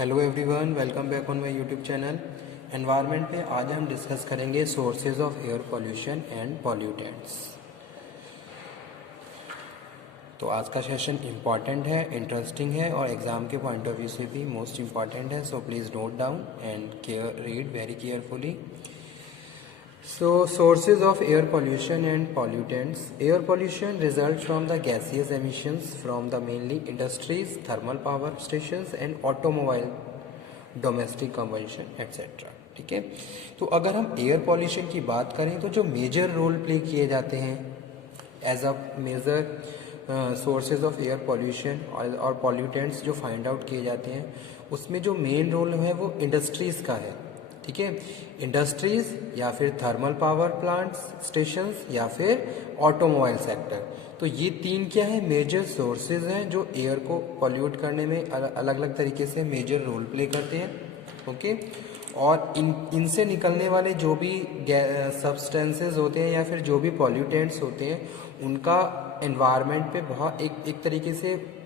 Hello everyone, welcome back on my YouTube channel. Environment पे आज हम डिस्कस करेंगे sources of air pollution and pollutants. तो आज का सेशन इम्पॉर्टेंट है, इंटरेस्टिंग है और एग्ज़ाम के पॉइंट ऑफ व्यू से भी मोस्ट इम्पॉर्टेंट है। So please note down and read very carefully. So, sources of air pollution and pollutants. Air pollution results from the gaseous emissions from the mainly industries, thermal power stations and automobile, domestic combustion etcetera. ठीक है, तो अगर हम air pollution की बात करें तो जो मेजर रोल प्ले किए जाते हैं as a major sources of air pollution और पॉल्यूटेंट्स जो फाइंड आउट किए जाते हैं, उसमें जो मेन रोल है वो इंडस्ट्रीज़ का है। ठीक है, इंडस्ट्रीज या फिर थर्मल पावर प्लांट्स स्टेशंस या फिर ऑटोमोबाइल सेक्टर। तो ये तीन क्या है, मेजर सोर्सेज हैं जो एयर को पॉल्यूट करने में अलग अलग तरीके से मेजर रोल प्ले करते हैं। ओके, और इनसे निकलने वाले जो भी सब्सटेंसेस होते हैं या फिर जो भी पॉल्यूटेंट्स होते हैं, उनका एनवायरनमेंट पे बहुत एक तरीके से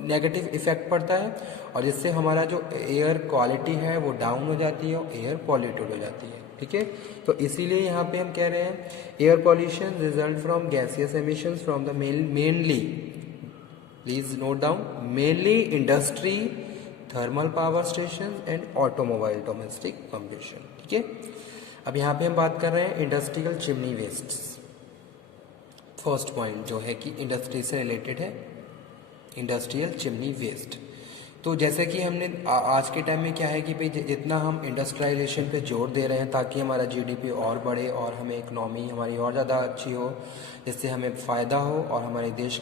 नेगेटिव इफेक्ट पड़ता है और जिससे हमारा जो एयर क्वालिटी है वो डाउन हो जाती है और एयर पॉल्यूटेड हो जाती है। ठीक है, तो इसीलिए यहाँ पे हम कह रहे हैं air pollution result from gaseous emissions from the mainly, please note down, mainly industry, thermal power station and automobile domestic combustion. ठीक है, अब यहाँ पे हम बात कर रहे हैं industrial chimney waste. First point जो है कि इंडस्ट्री से रिलेटेड है, इंडस्ट्रियल चिमनी वेस्ट। तो जैसे कि हमने आज के टाइम में क्या है कि भाई जितना हम इंडस्ट्रियलाइजेशन पे जोर दे रहे हैं ताकि हमारा जीडीपी और बढ़े और हमें इकोनॉमी हमारी और ज़्यादा अच्छी हो, जिससे हमें फ़ायदा हो और हमारे देश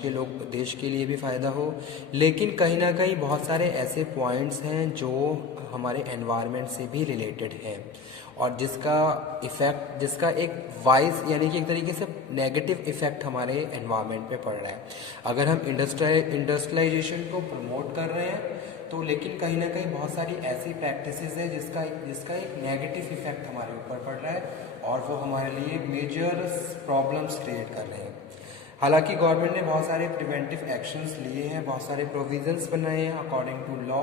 के लिए भी फ़ायदा हो, लेकिन कहीं ना कहीं बहुत सारे ऐसे पॉइंट्स हैं जो हमारे एनवायरनमेंट से भी रिलेटेड हैं और जिसका एक वाइज यानी कि एक तरीके से नेगेटिव इफेक्ट हमारे एनवायरनमेंट पे पड़ रहा है। अगर हम इंडस्ट्रियलाइजेशन को प्रमोट कर रहे हैं तो लेकिन कहीं ना कहीं बहुत सारी ऐसी प्रैक्टिसेस है जिसका एक नेगेटिव इफेक्ट हमारे ऊपर पड़ रहा है और वो हमारे लिए मेजर प्रॉब्लम्स क्रिएट कर रहे हैं। हालांकि गवर्नमेंट ने बहुत सारे प्रिवेंटिव एक्शंस लिए हैं, बहुत सारे प्रोविजंस बनाए हैं अकॉर्डिंग टू लॉ,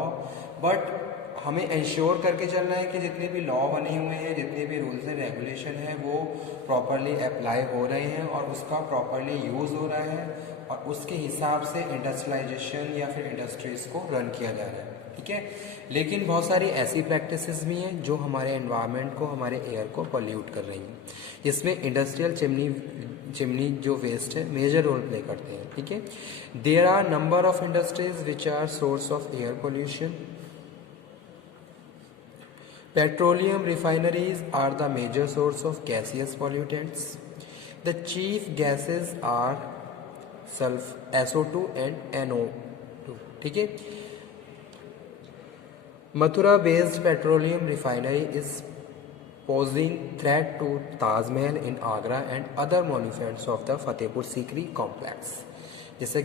बट हमें इंश्योर करके चलना है कि जितने भी लॉ बने हुए हैं, जितने भी रूल्स एंड रेगुलेशन हैं, वो प्रॉपरली अप्लाई हो रहे हैं और उसका प्रॉपरली यूज़ हो रहा है और उसके हिसाब से इंडस्ट्रियलाइजेशन या फिर इंडस्ट्रीज़ को रन किया जा रहा है। ठीक है, लेकिन बहुत सारी ऐसी प्रैक्टिसेस भी हैं जो हमारे एनवायरनमेंट को, हमारे एयर को पॉल्यूट कर रही हैं। इसमें इंडस्ट्रियल चिमनी जो वेस्ट है मेजर रोल प्ले करते हैं। ठीक है, there are number of industries which are source of air pollution. Petroleum refineries are the major source of gaseous pollutants. The chief gases are SO2 and NO2. ठीक है, Mathura based petroleum refinery is posing threat to Taj Mahal in Agra and other monuments of the Fatehpur Sikri complex. जैसे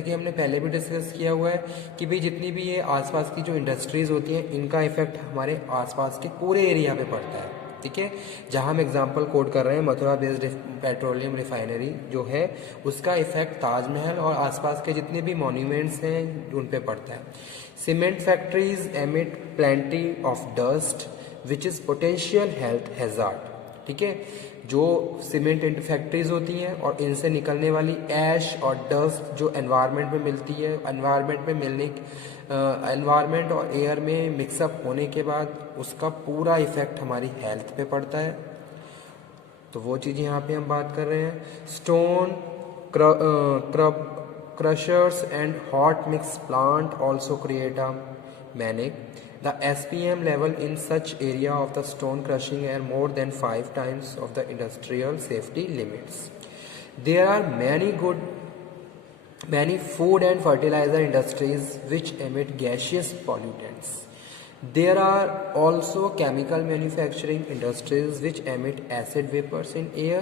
कि हमने पहले भी discuss किया हुआ है कि भाई जितनी भी ये आसपास की जो इंडस्ट्रीज होती हैं, इनका इफेक्ट हमारे आसपास के पूरे एरिया पे पड़ता है। ठीक है, जहां हम एग्जांपल कोट कर रहे हैं, मथुरा बेस्ड पेट्रोलियम रिफाइनरी जो है उसका इफेक्ट ताजमहल और आसपास के जितने भी मॉन्यूमेंट्स हैं उन पे पड़ता है। Cement factories emit plenty of dust which is potential health hazard. ठीक है, जो सीमेंट फैक्ट्रीज होती हैं और इनसे निकलने वाली ऐश और डस्ट जो एनवायरनमेंट में मिलती है, एनवायरनमेंट और एयर में मिक्सअप होने के बाद उसका पूरा इफेक्ट हमारी हेल्थ पे पड़ता है। तो वो चीज़ यहाँ पे हम बात कर रहे हैं। Stone crushers and hot mix plant also create a manic. The SPM level in such area of the stone crushing are more than 5 times of the industrial safety limits. There are many food and fertilizer industries which emit gaseous pollutants. There are also chemical manufacturing industries which emit acid vapors in air.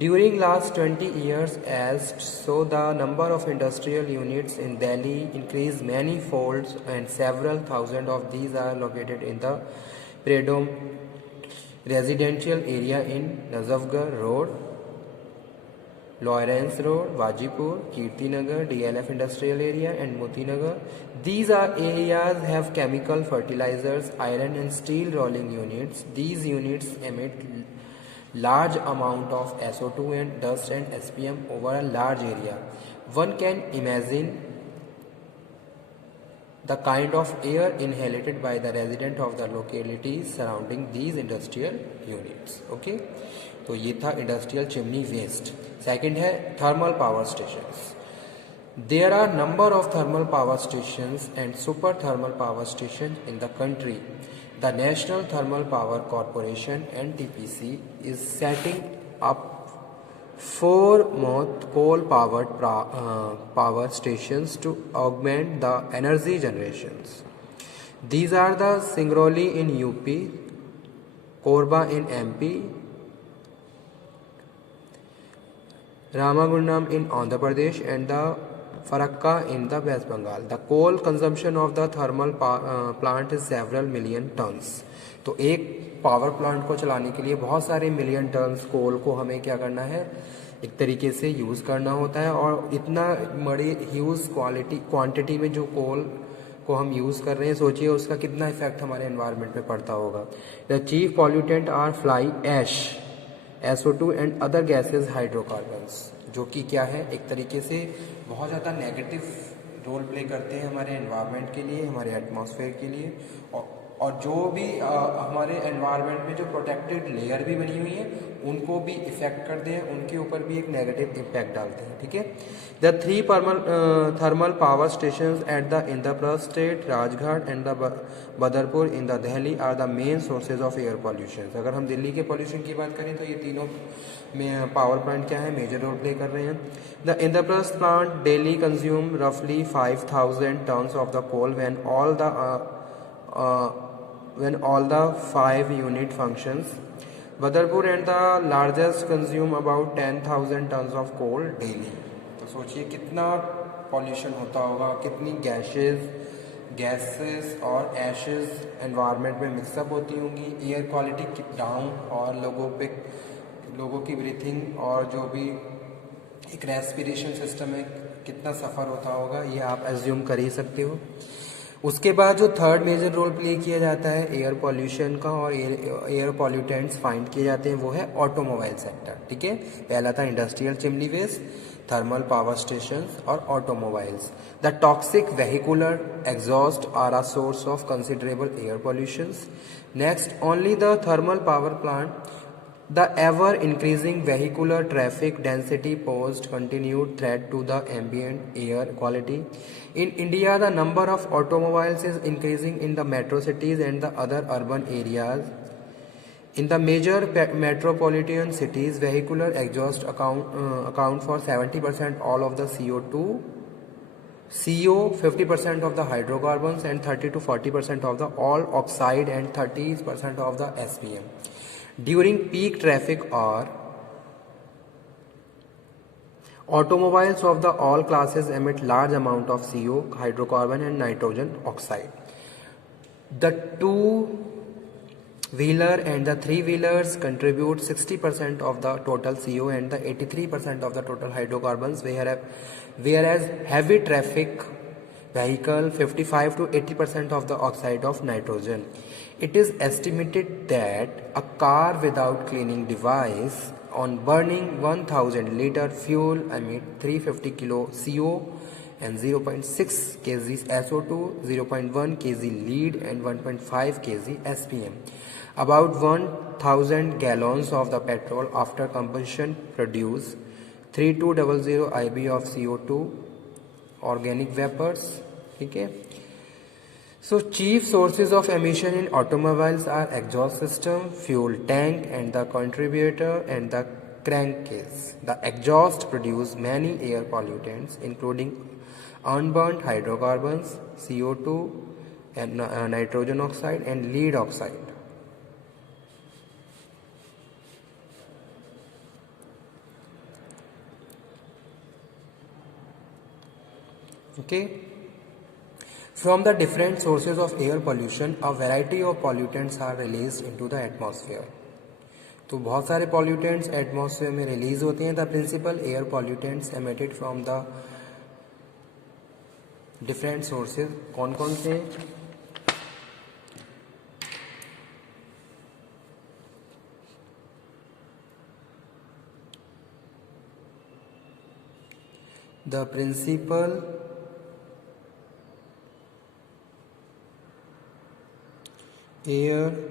During last 20 years, the number of industrial units in Delhi increased many folds, and several thousand of these are located in the predominant residential area in Nazafgarh Road, Lawrence Road, Wajipur, Kirtinagar, DLF Industrial Area, and Motinagar. These are areas have chemical fertilizers, iron and steel rolling units. These units emit large amount of SO2 and dust and SPM over a large area. One can imagine the kind of air inhaled by the resident of the localities surrounding these industrial units. Okay, तो ये था industrial chimney waste. Second है thermal power stations. There are number of thermal power stations and super thermal power stations in the country. The National Thermal Power Corporation (NTPC) is setting up 4 more coal-powered power stations to augment the energy generations. These are the Singrauli in UP, Korba in MP, Ramagundam in Andhra Pradesh, and the Farakka in the West Bengal. The coal consumption of the thermal plant is several million tons. तो एक power plant को चलाने के लिए बहुत सारे million turns कोल को हमें क्या करना है, एक तरीके से यूज़ करना होता है. और इतना बड़ी ह्यूज क्वांटिटी में जो कोल को हम यूज़ कर रहे हैं, सोचिए उसका कितना इफेक्ट हमारे एनवायरनमेंट पे पड़ता होगा. The chief pollutant are fly ash, SO2 and other gases hydrocarbons, जो कि क्या है, एक तरीके से बहुत ज़्यादा नेगेटिव रोल प्ले करते हैं हमारे एनवायरनमेंट के लिए, हमारे एटमॉस्फेयर के लिए. और जो भी हमारे एनवायरनमेंट में जो प्रोटेक्टेड लेयर भी बनी हुई है उनको भी इफेक्ट करते हैं, उनके ऊपर भी एक नेगेटिव इम्पैक्ट डालते हैं. ठीक है. The 3 thermal power stations at the Indraprastha state, Rajghat and the Badarpur in the Delhi are the main sources of air pollution. अगर हम दिल्ली के पॉल्यूशन की बात करें तो ये तीनों में पावर प्लांट क्या है, मेजर रोल प्ले कर रहे हैं. The Indraprastha plant daily consume रफली 5000 tons of the coal when all the 5 unit functions. Badarpur and the largest consume about 10,000 tons of coal daily. तो सोचिए कितना पॉल्यूशन होता होगा, कितनी गैसेस और एशेस एनवायरनमेंट में मिक्सअप होती होंगी, एयर क्वालिटी डाउन, और लोगों की ब्रीथिंग और जो भी एक रेस्पिरेशन सिस्टम है कितना सफ़र होता होगा, ये आप एज्यूम कर ही सकते हो. उसके बाद जो थर्ड मेजर रोल प्ले किया जाता है एयर पॉल्यूशन का और एयर पॉल्यूटेंट्स फाइंड किए जाते हैं, वो है ऑटोमोबाइल सेक्टर. ठीक है. पहला था industrial chimney waste, thermal power stations और automobiles. The toxic vehicular exhaust are a source of considerable air pollutions. Next, only the thermal power plant. The ever-increasing vehicular traffic density posed continued threat to the ambient air quality. In India, the number of automobiles is increasing in the metro cities and the other urban areas. In the major metropolitan cities, vehicular exhaust account for 70% all of the CO2, 50% of the hydrocarbons, and 30 to 40% of the all oxide and 30% of the SPM. During peak traffic hour, automobiles of the all classes emit large amount of CO, hydrocarbon and nitrogen oxide. The 2-wheeler and the 3-wheelers contribute 60% of the total CO and the 83% of the total hydrocarbons, whereas heavy traffic vehicle 55 to 80% of the oxide of nitrogen. It is estimated that a car without cleaning device on burning 1000 liter fuel emit 350 kilo CO and 0.6 kg SO2, 0.1 kg lead and 1.5 kg SPM. About 1000 gallons of the petrol after combustion produce 3200 IB of CO2 organic vapors. ठीक है. So chief sources of emission in automobiles are exhaust system, fuel tank and the contributor and the crankcase. The exhaust produce many air pollutants including unburnt hydrocarbons, CO2 and nitrogen oxide and lead oxide. Okay. From the different sources of air pollution, a variety of pollutants are released into the atmosphere. तो बहुत सारे pollutants atmosphere में release होते हैं। The principal air pollutants emitted from the different sources कौन कौन से हैं? The principal air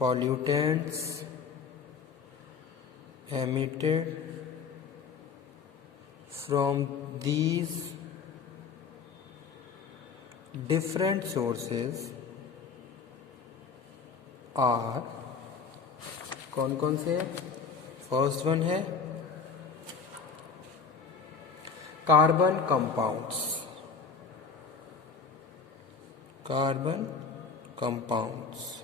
pollutants emitted from these different sources are कौन कौन से? फर्स्ट वन है carbon compounds, carbon compounds.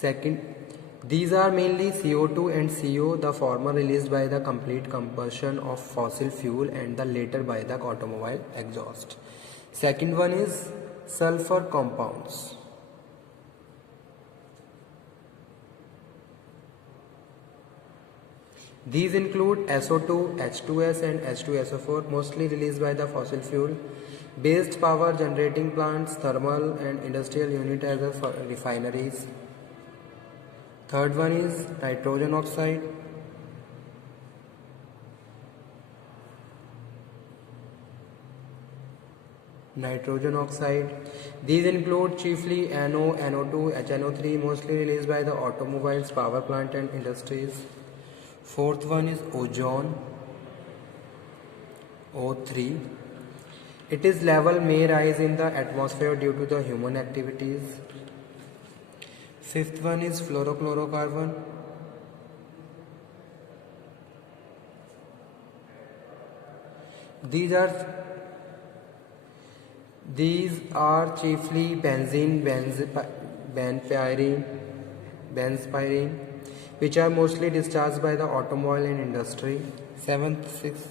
Second, these are mainly CO2 and CO, the former released by the complete combustion of fossil fuel and the later by the automobile exhaust. Second one is sulfur compounds. These include SO2, H2S and H2SO4, mostly released by the fossil fuel based power generating plants, thermal and industrial unit as a refineries. Third one is nitrogen oxide. Nitrogen oxide. These include chiefly NO, NO2, HNO3, mostly released by the automobiles, power plant and industries. Fourth one is ozone, O3. Its level may rise in the atmosphere due to the human activities. Fifth one is fluorocarbon. These are chiefly benzene, benzpyrene, which are mostly discharged by the automobile and industry. Sixth,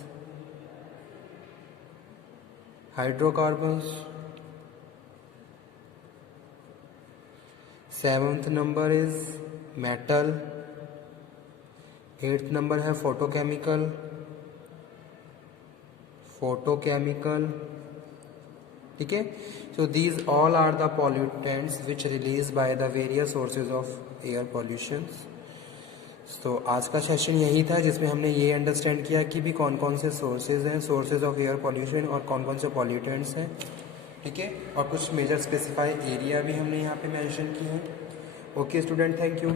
hydrocarbons. Seventh number is metal. Eighth number है photochemical, ठीक है। So these all are the pollutants which release by the various sources of air pollution. तो आज का session यही था जिसमें हमने ये अंडरस्टैंड किया कि भी कौन कौन से सोर्सेज हैं, सोर्सेज ऑफ एयर पॉल्यूशन, और कौन कौन से पॉल्यूटेंट्स हैं, ठीक है। और कुछ मेजर स्पेसिफाई एरिया भी हमने यहाँ पे मेंशन किए हैं। Okay student, thank you.